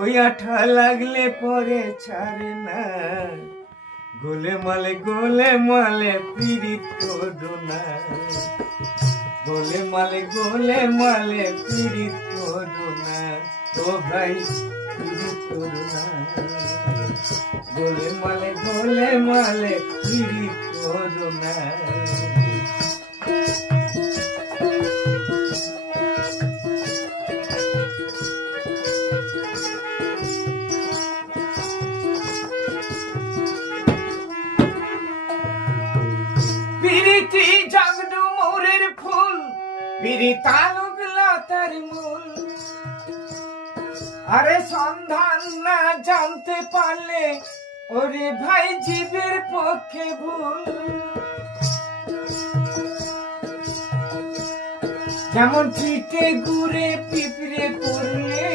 ওই আঠা লাগলে পরে ছাড়ে না, গোলে মালে পীড়িত করো না, গোলে মালে পীড়িত করো না, ও ভাই পীড়িত করো না, গোলে মালে পীড়িত করো না। পিরিতি জাগডু মোরের ফুল, পিরিতালুক লতার মূল, আরে সন্ধান না জানতে পারলে ওরে ভাই জীবের পক্ষে ভুল। যেমন চিটে গুড়ে পিঁপড়ে পড়লে